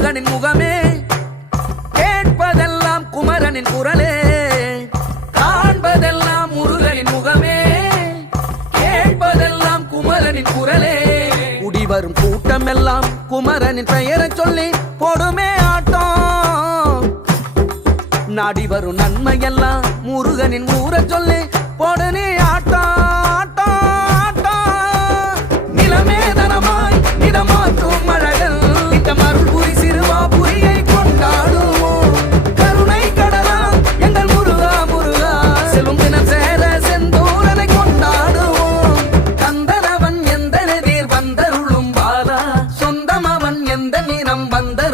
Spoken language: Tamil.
முருகனின் முகமே, கேட்பதெல்லாம் குமரனின் குரலே. காண்பதெல்லாம் முருகனின் முகமே, கேட்பதெல்லாம் குமரனின் குரலே. குடிவரும் கூட்டம் எல்லாம் குமரனின் பெயரை சொல்லி போடுமே ஆட்டம். நாடி வரும் நன்மையெல்லாம் முருகனின் ஊரை சொல்லி போடுனே ஆட்டம். நிலமேதனமாய் மழகள் இந்த மருள்புரி சிறுவாபுரியை கொண்டாடுவோம். கருணை கடலா எங்கள் முருகா முருகா, செல்வம் தினம் சேர செந்தூரனை கொண்டாடுவோம். கந்தனவன் எந்த நெதிர் வந்தருளும் பாலா, சொந்தமவன் எந்த நிறம் வந்த